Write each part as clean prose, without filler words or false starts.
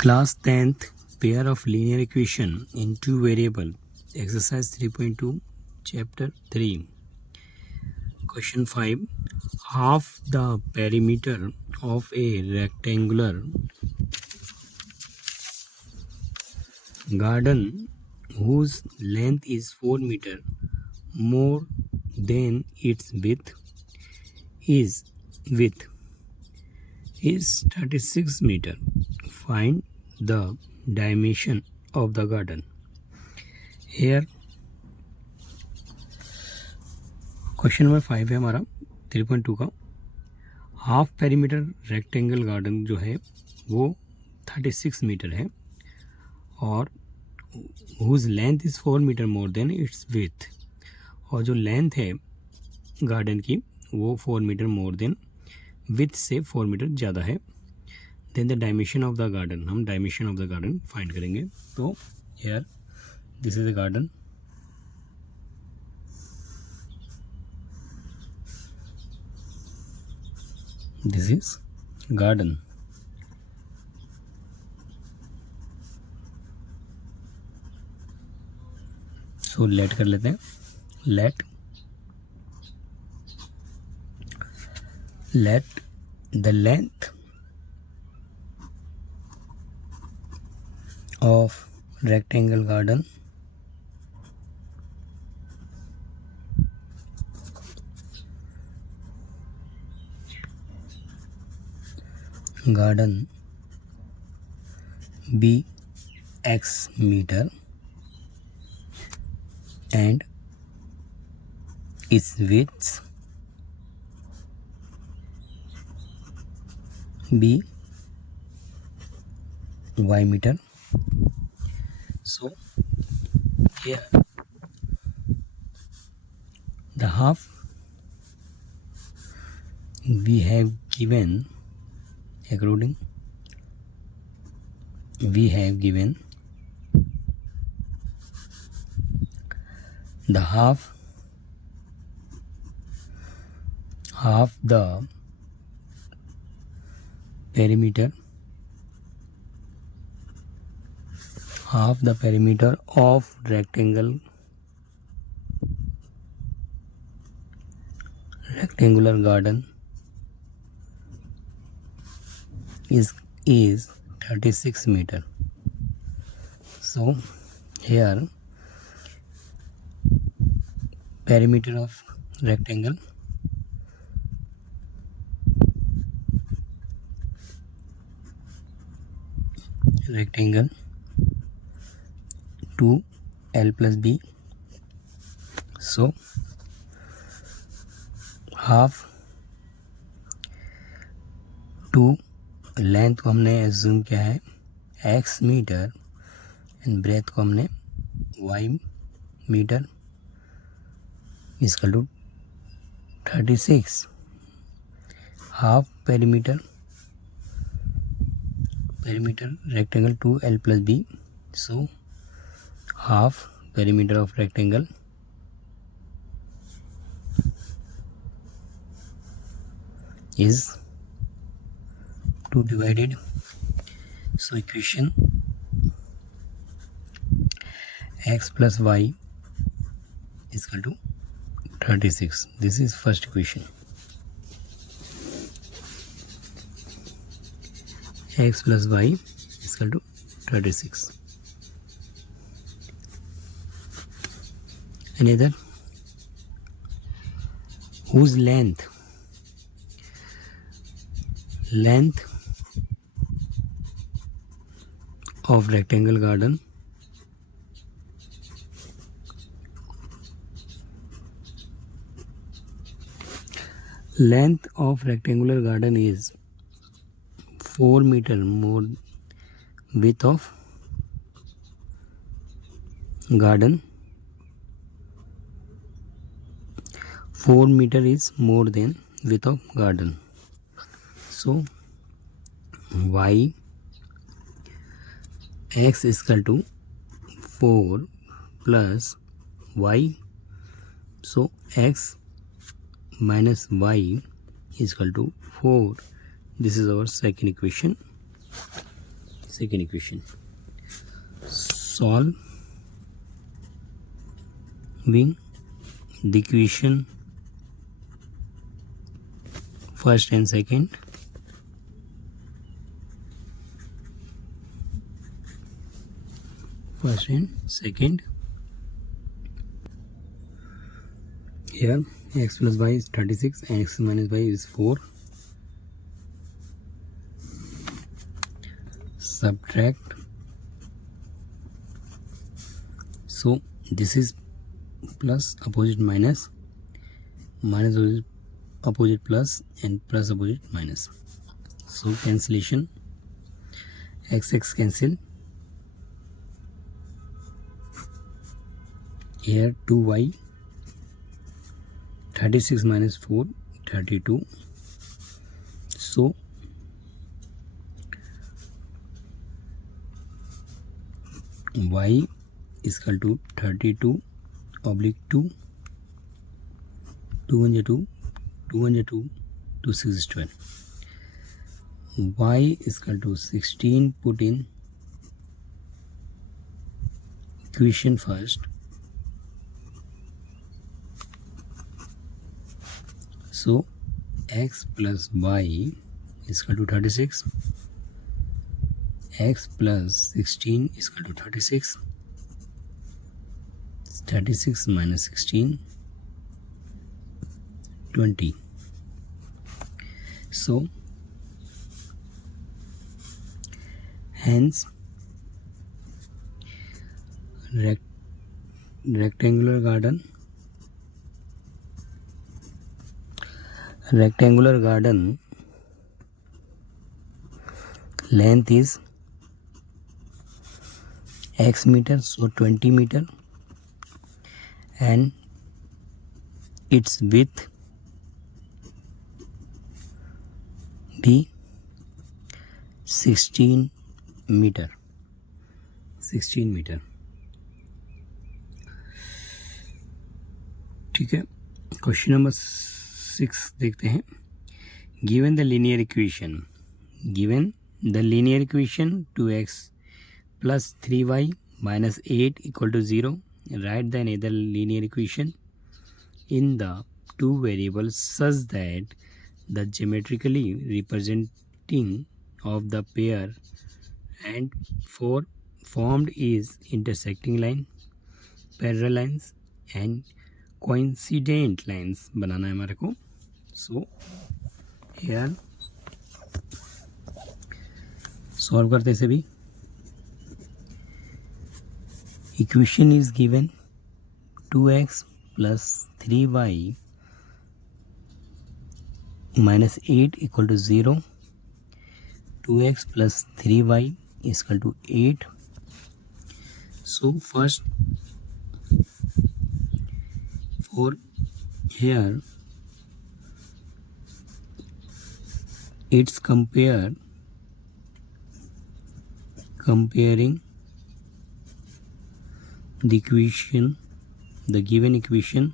Class 10th pair of linear equation in two variable. Exercise 3.2 chapter 3. Question 5. Half the perimeter of a rectangular garden whose length is 4 meter more than its width is 36 meter. Find the dimension of the garden. Here question number 5 है हमारा 3.2 का. Half perimeter rectangle garden जो है वो 36 metre है और whose length is 4 metre more than its width, और जो लेंथ है गार्डन की वो 4 मीटर मोर देन विथ से 4 मीटर ज़्यादा है. Then the dimension of the garden, हम dimension of the garden find करेंगे. तो here this is the garden. This is garden. So let कर लेते हैं. Let the length of rectangle garden be x meter and its width be y meter. So here the half we have given the half the perimeter of rectangular garden is 36 meter. So here perimeter of rectangle rectangle 2L plus B. So half to length को हमने assume किया है x metre and breadth को हमने y metre equal to 36. Half perimeter rectangle 2L plus B. So half perimeter of rectangle is 2 divided. So equation x plus y is equal to 36. This is first equation. X plus y is equal to 36. Another, whose length of rectangle garden is 4 meter more width of garden. 4 meter is more than width of garden. So y x is equal to 4 plus y. So x minus y is equal to 4. This is our second equation. second equation. Solving the equation first and second. Here x plus y is 36 and x minus y is 4. Subtract. So this is plus opposite minus, minus opposite plus, and plus opposite minus. So cancellation, x cancel. Here 2y, 36 minus 4, 32. So y is equal to 32 oblique 2, 2 1 2, 2 1 2, 2 6 is 12. Y is equal to 16, put in equation first. So x plus y is equal to 36. X plus 16 is equal to 36. 36 minus 16, 20. So hence rectangular garden length is x meter, so 20 meter, and its width be 16 meter. ठीक है. Question number 6 देखते हैं. Given the linear equation 2x plus 3y minus 8 equal to 0. Write the another linear equation in the two variables such that the geometrically representing of the pair and formed is intersecting line, parallel lines and coincident lines बनाना है हमारे को. So here solve करते सभी. Equation is given 2x plus 3y minus 8 equal to 0. 2x plus 3y is equal to 8. So first for here it's comparing the given equation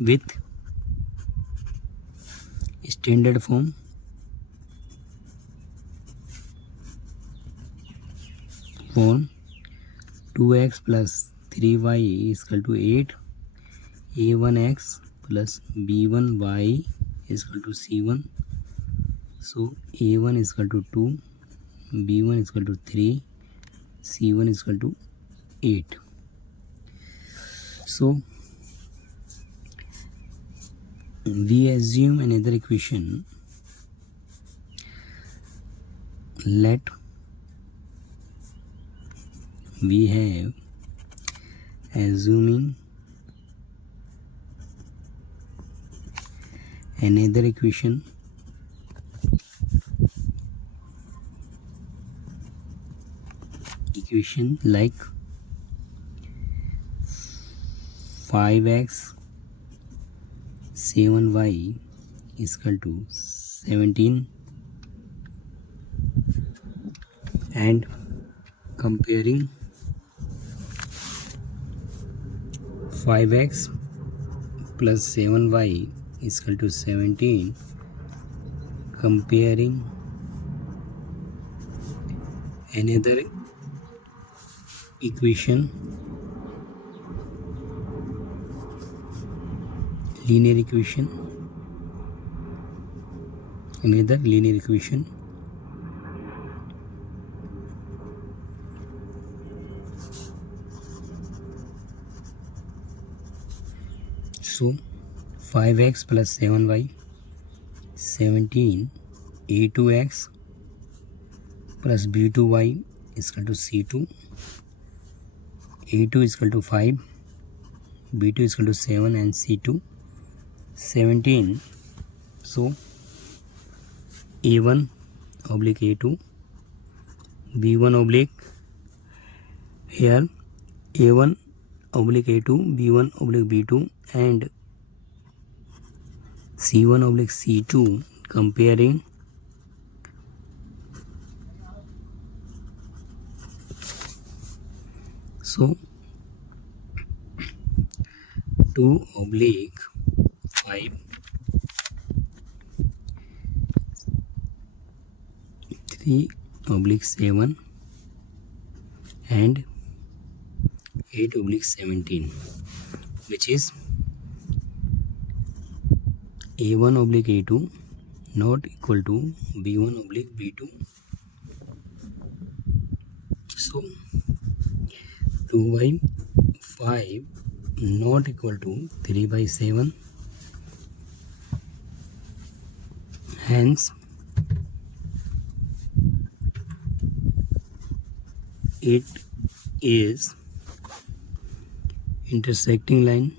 with standard form. Form 2x plus 3y is equal to 8. a1x plus b1y is equal to c1. So a1 is equal to 2, b1 is equal to 3, c1 is equal to 8. So we assume another equation. Let we have assuming another equation like 5x 7y is equal to 17, and comparing 5x plus 7y is equal to 17 comparing another equation, linear equation, another linear equation. So 5x plus 7y 17 a2x plus b2y is equal to c2, a2 is equal to 5, b2 is equal to 7 and c2 17. So a1 oblique a2, b1 oblique here a1 oblique a2, b1 oblique b2 and c1 oblique c2 comparing so 2 oblique 5, 3 oblique 7 and 8 oblique 17, which is a1 oblique a2 not equal to b1 oblique b2. So 2 by 5 not equal to 3 by 7. Hence it is intersecting line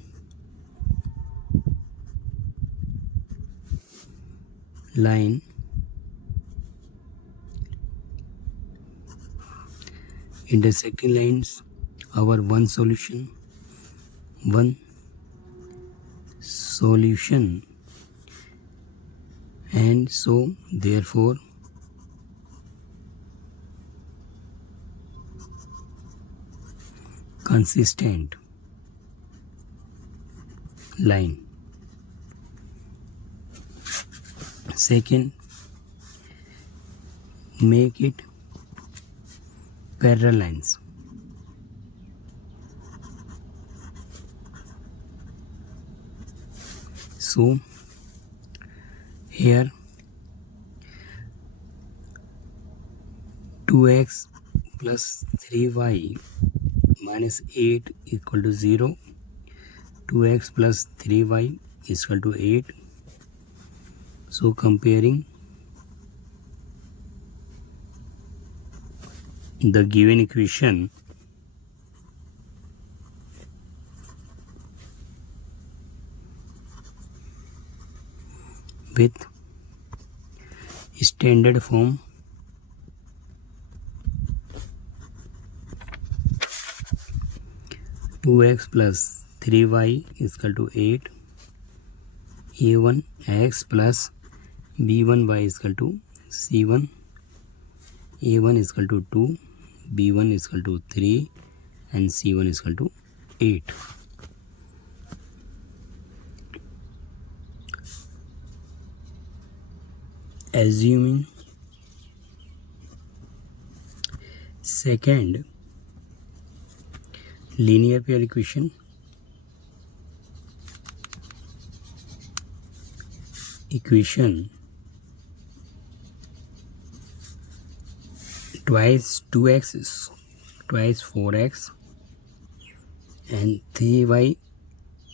intersecting lines our one solution and so therefore consistent line. Second, make it parallel lines. So here 2x plus 3y minus 8 equal to 0, 2x plus 3y is equal to 8. So comparing the given equation with standard form, two x plus 3y is equal to 8, a1 x plus b1y is equal to c1, a1 is equal to 2, b1 is equal to 3 and c1 is equal to 8. Assuming second linear pair equation, twice 2x is twice 4x and 3y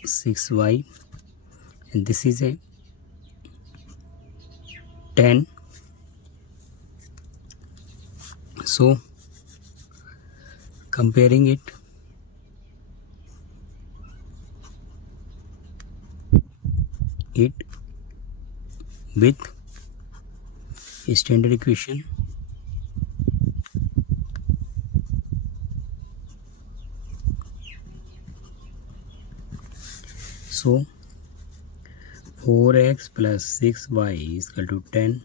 6y, and this is a 10. So comparing it with a standard equation, so 4x plus 6y is equal to 10,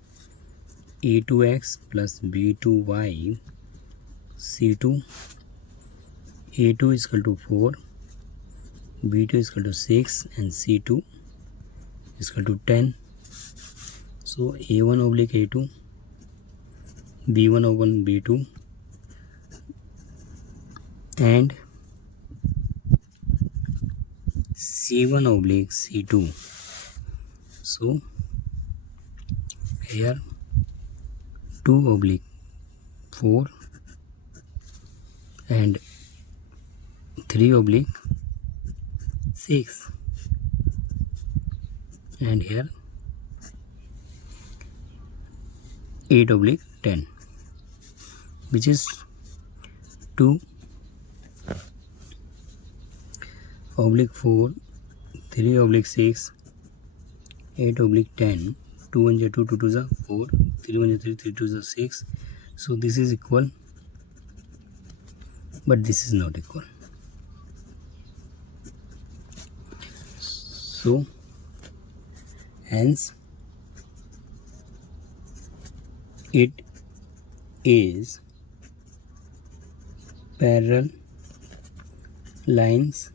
a2x plus b2y c2, a2 is equal to 4, b2 is equal to 6 and c2 is equal to 10. So A1 oblique A2, B1 open B2, and C1 oblique C2. So here 2 oblique 4 and 3 oblique 6, and here 8 oblique 10, which is 2 oblique 4, 3 oblique 6, 8 oblique 10. 2 1 2, 2 2 is 4, 3 1 3, 3 2 is 6. So this is equal, but this is not equal. So hence it is parallel lines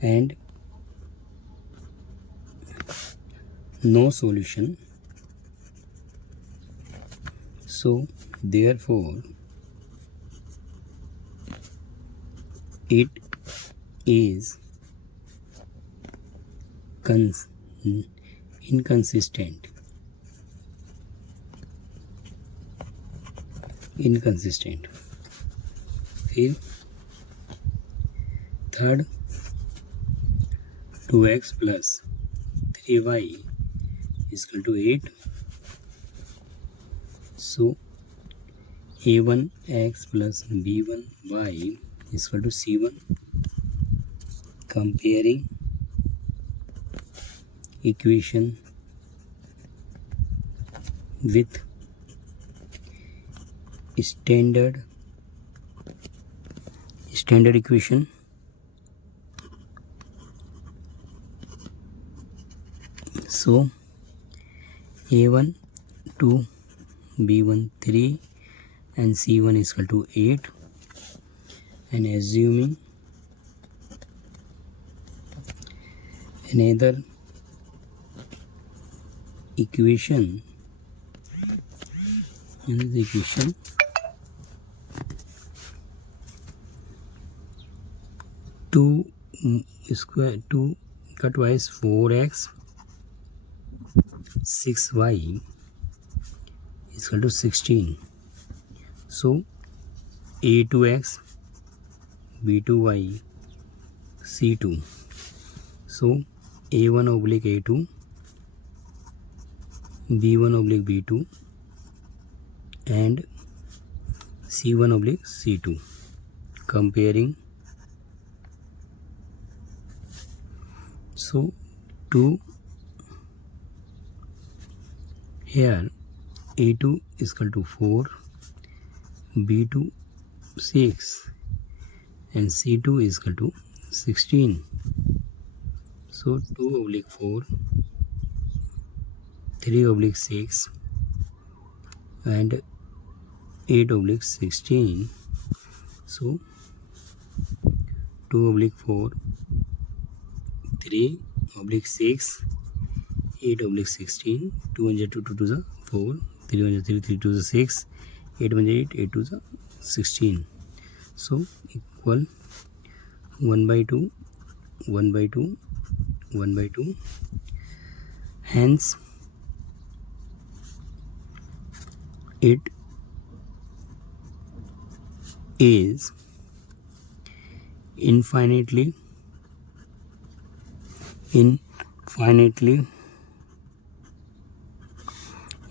and no solution. So therefore it is inconsistent. फिर third 2x plus 3y is equal to 8. So a1x plus b1y is equal to c1. Comparing equation with standard equation. So a1 2, b1 3 and c1 is equal to 8, and assuming another equation 2 square 2 का twice 4x 6y is equal to 16. So a2x b2y c2. So a1 oblique a2 b1 oblique b2 and c1 oblique c2. Comparing, so 2 here a2 is equal to 4, b2 6 and c2 is equal to 16. So 2 oblique 4, 3 oblique 6 and 8 oblique 16. So 2 oblique 4, 3 oblique 6, 8 oblique 16, 2 1 2, 2 2 is 4, 3 1 3, 3 2 is 6, 8 1 8, 8 2 is 16. So equal 1 by 2, 1 by 2, 1 by 2. Hence it is infinitely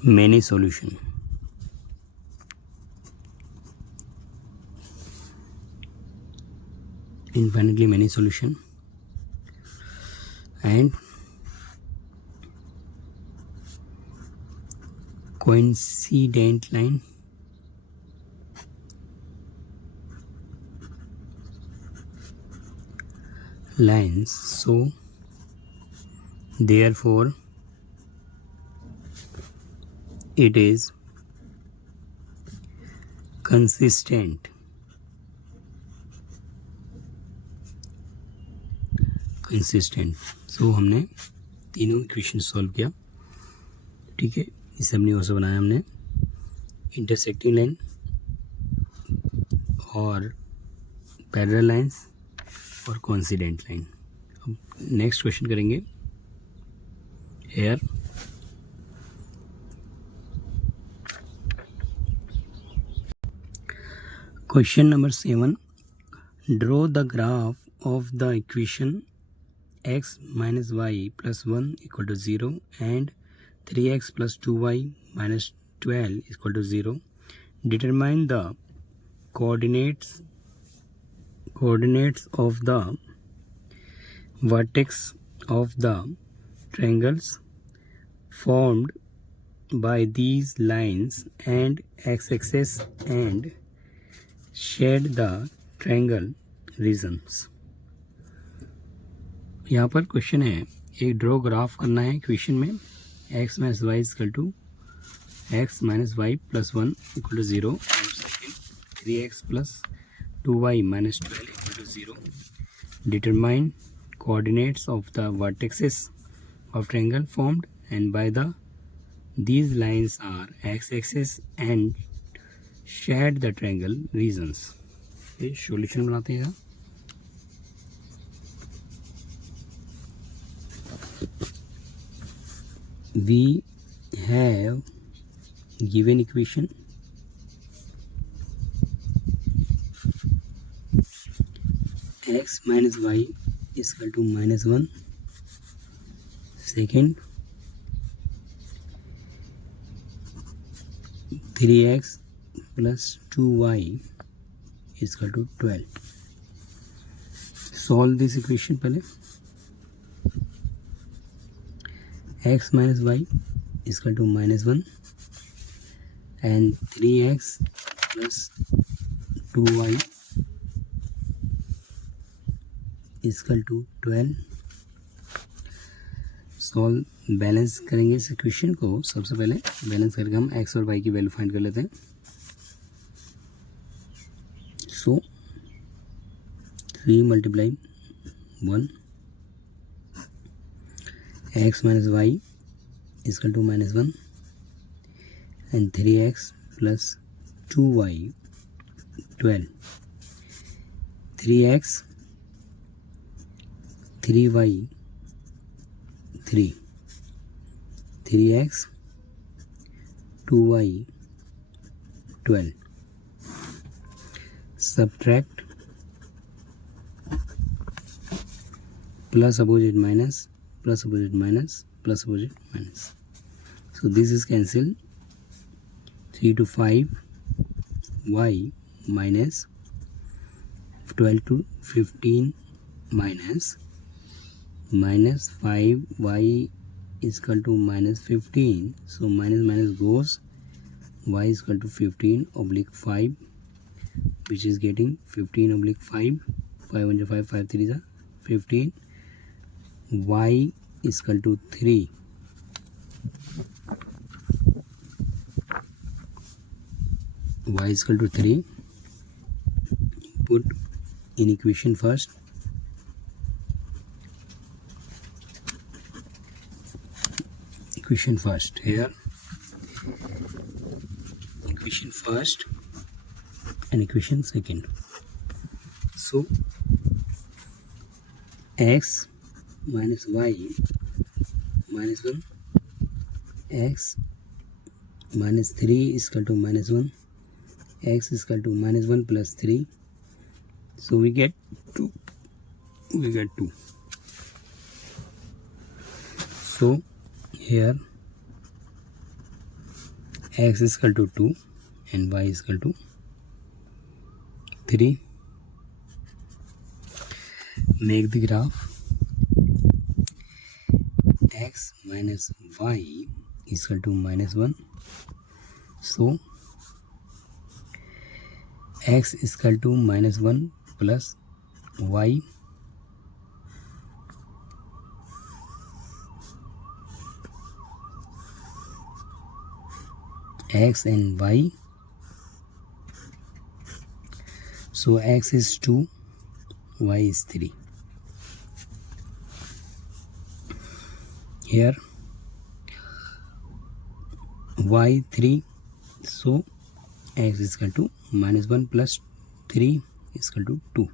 many solution. Infinitely many solution and coincident lines. So therefore it is consistent. So हमने तीनों equation solve किया, ठीक है। इसे अपनी ओर से बनाया हमने इंटरसेक्टिंग लाइन और पैरेलल लाइंस और कोइंसिडेंट लाइन। अब नेक्स्ट क्वेश्चन करेंगे here. Question number 7, draw the graph of the equation x minus y plus 1 equal to 0 and 3x plus 2y minus 12 equal to 0. Determine the coordinates of the vertex of the triangles formed by these lines and x-axis and shade the triangle regions. यहाँ पर question है, एक draw graph करना है equation में x minus Y equal to X minus Y plus 1 equal to 0 और second 3x plus 2y minus 12 equal to 0. Determine coordinates of the vertexes of triangle formed and by the these lines are x-axis and shade the triangle regions. ये solution बनाते हैं. We have given equation x minus y is equal to minus 1. Second, 3x plus 2y is equal to 12. Solve this equation पहले. x minus y is equal to minus 1 and 3x plus 2y is equal to 12. Solve, balance करेंगे इस equation को. सबसे पहले balance करके हम x और y की वैल्यू फाइंड कर लेते हैं. सो 3 multiply 1 x minus y is equal to minus 1 and 3x plus 2y 12. 3x 3y 3, 3x 2y 12. Subtract, plus opposite minus, plus opposite minus, plus opposite minus. So this is cancelled. 3 to 5 y minus 12 to 15 minus 5 y is equal to minus 15. So minus minus goes, y is equal to 15 oblique 5, which is getting 15 oblique 5. 5 1 5, 5 3 is 15. Y is equal to 3. Y is equal to 3. Put in equation first. Equation first here. Equation first and equation second. So x minus y minus 1, x minus 3 is equal to minus 1, x is equal to minus 1 plus 3. So we get 2. So here x is equal to 2 and y is equal to 3. Make the graph. X minus y is equal to minus 1. So x is equal to minus 1 plus y x and y. So x is 2, y is 3. here y3, so x is equal to -1 plus 3 is equal to 2.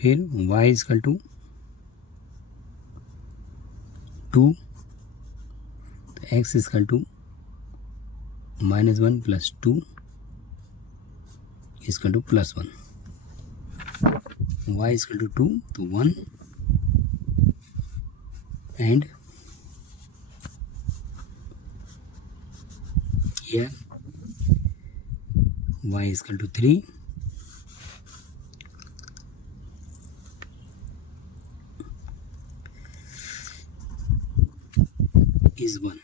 फिर y is equal to 2, x is equal to -1 plus 2 is equal to +1. Y is equal to 2 to 1, and here y is equal to 3, is 1.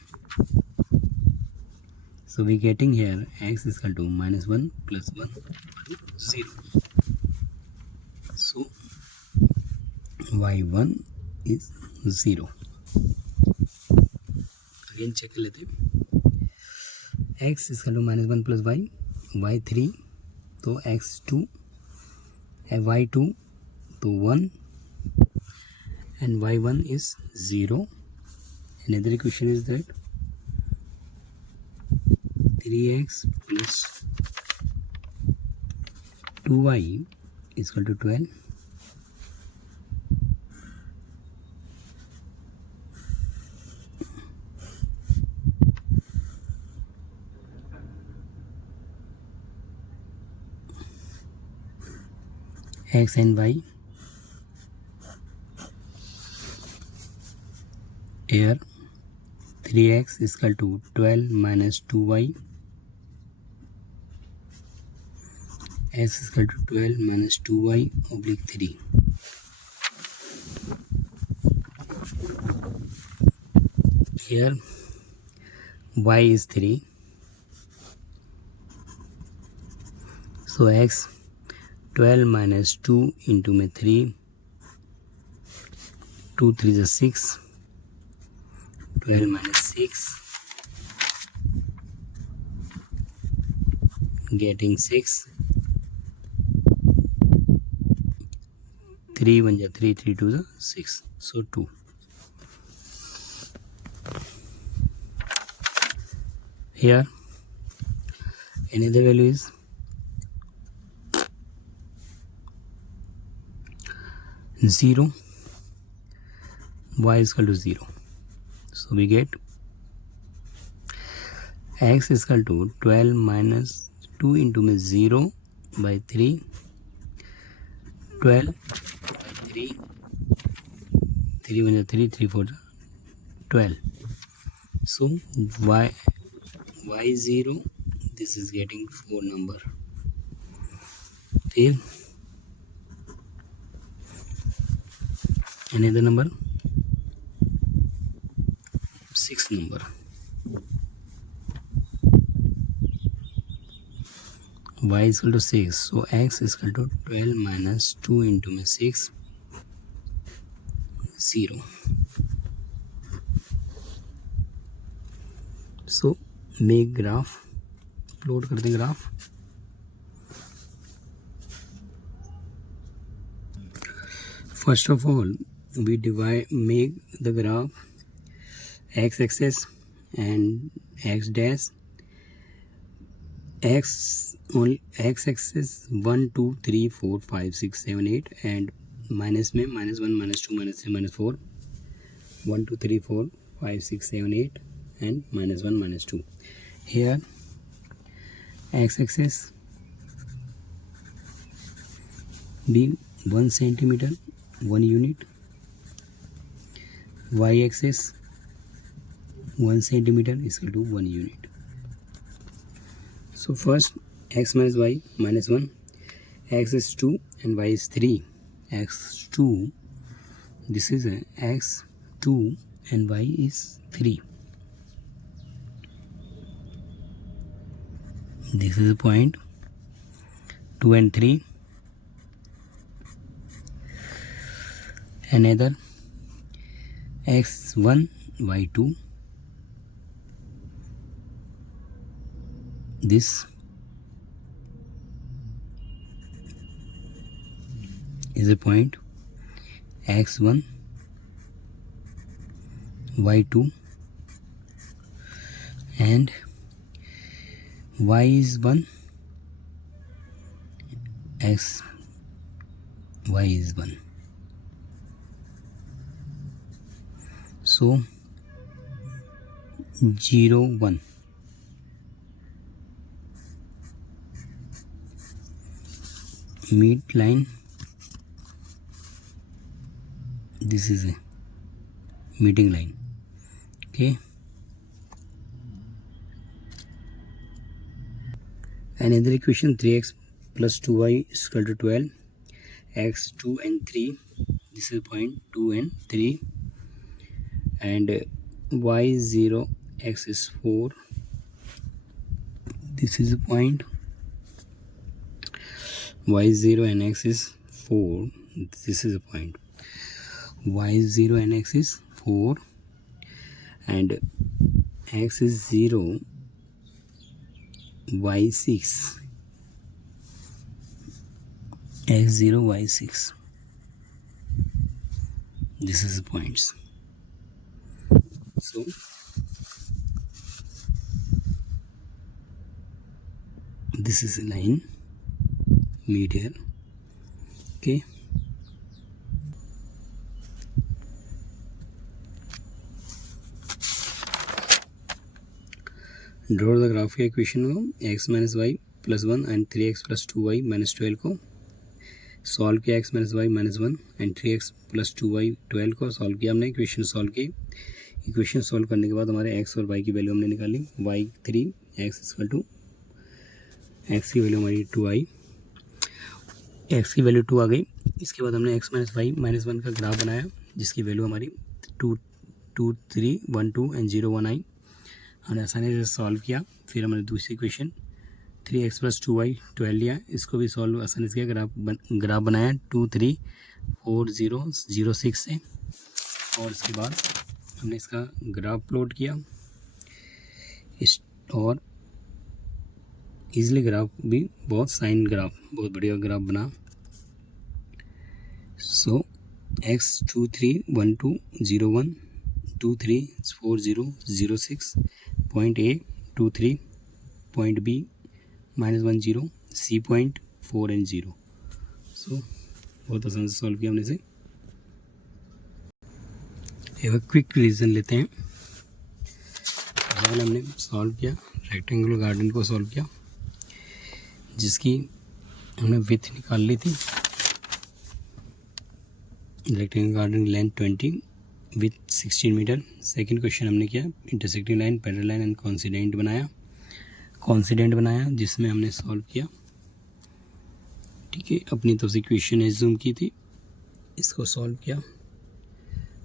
So we getting here x is equal to -1 plus 1 equal to 0. So y1 is 0. Again check कर लेते हैं. x is equal to -1 plus y, y3 तो x2, y2 तो 1, and y1 is 0. Another equation is that 3x plus 2y is equal to 12. X and y, here 3x is equal to 12 minus 2y, x is equal to 12 minus 2y oblique 3. Here y is 3, so x 12 minus 2 into 3, 2 3 is 6, 12 minus 6, getting 6, 3 1 is 3, 3 2 is 6, so 2. Here another value is 0, y is equal to 0. So we get x is equal to 12 minus 2 into 0 by 3, 12 by 3, 3 1 is 3, 3 4 is 12. So y0, this is getting 4 number. Then another number 6 number. Y is equal to 6, so x is equal to 12 minus 2 into 6, 0. So make graph, plot कर दें graph. First of all, we make the graph x-axis and x dash. x-axis 1 2 3 4 5 6 7 8 and minus में -1 -2 -3 -4, 1 2 3 4 5 6 7 8 and -1 -2. Here x-axis be 1 centimeter 1 unit, y-axis 1 centimeter is equal to 1 unit. So first x minus y minus 1, x is 2 and y is 3. x2, this is x2 and y is 3. This is point 2 and 3. Another x1 y2, this is a point x1 y2 and y is 1, x y is 1. So 0 1. Meet line, this is a meeting line. Okay, another equation 3x plus 2y is equal to 12, x 2 and 3, this is point 2 and 3, and y is 0, x is 4, this is a point, y is 0 and x is 4, this is a point, y is 0 and x is 4, and x is 0, y 6, x 0 y 6, this is the points. So this is a line meet here. Okay, draw the graph equation को x minus y plus 1 and 3x plus 2y minus 12 को solve किया, x minus y minus 1 and 3x plus 2y 12 को solve किया हमने, equation solve की। Equation solve करने के बाद हमारे x और y की वैल्यू हमने निकाली, y3 x equal to x की वैल्यू हमारी 2i, x की वैल्यू 2 आ गई। इसके बाद हमने x minus y minus 1 का ग्राफ बनाया जिसकी वैल्यू हमारी 2 2 3 1 2 and 0 1 आई। हमने आसानी से सॉल्व किया। फिर हमने दूसरी इक्वेशन 3x plus 2y 12 लिया, इसको भी सॉल्व आसानी से ग्राफ बनाया 2 3 4 0 0 6 से, और इसके बाद हमने इसका ग्राफ प्लॉट किया और इजली ग्राफ भी बहुत साइन ग्राफ, बहुत बढ़िया ग्राफ बना। सो x 2 3 1 2 0 1 2 3 4 0 0 6 point A 2 3 point B -1 0 C point 4 and 0। सो बहुत आसान से सॉल्व किया हमने इसे। एक क्विक रिवीजन लेते हैं। पहले हमने सॉल्व किया रेक्टेंगुलर गार्डन को सॉल्व किया जिसकी हमने विड्थ निकाल ली थी। Rectangular garden length 20 width 16 metre. Second question हमने किया intersecting line, parallel line and coincident बनाया जिसमें हमने सॉल्व किया। ठीक है, अपनी तरफ से इक्वेशन एज्यूम की थी, इसको सॉल्व किया।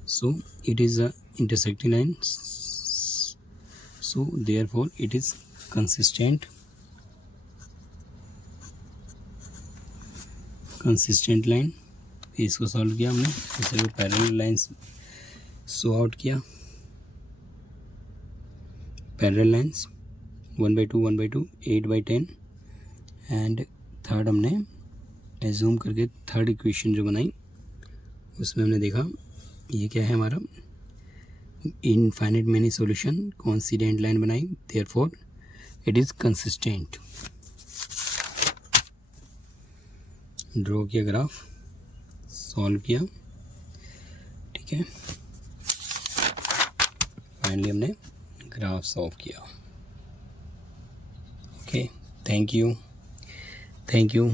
So it is a intersecting line, so therefore it is consistent line. इसको सॉल्व किया हमने, इसे पैरेलल लाइंस शो आउट किया, पैरेलल लाइंस 1/2 1/2 8/10। एंड थर्ड हमने एज्यूम करके थर्ड इक्वेशन जो बनाई उसमें हमने देखा ये क्या है हमारा infinite many solution, coincident line बनाई, therefore it is consistent. Draw किया ग्राफ, सॉल्व किया। ठीक है, फाइनली हमने ग्राफ सॉल्व किया। Okay, thank you.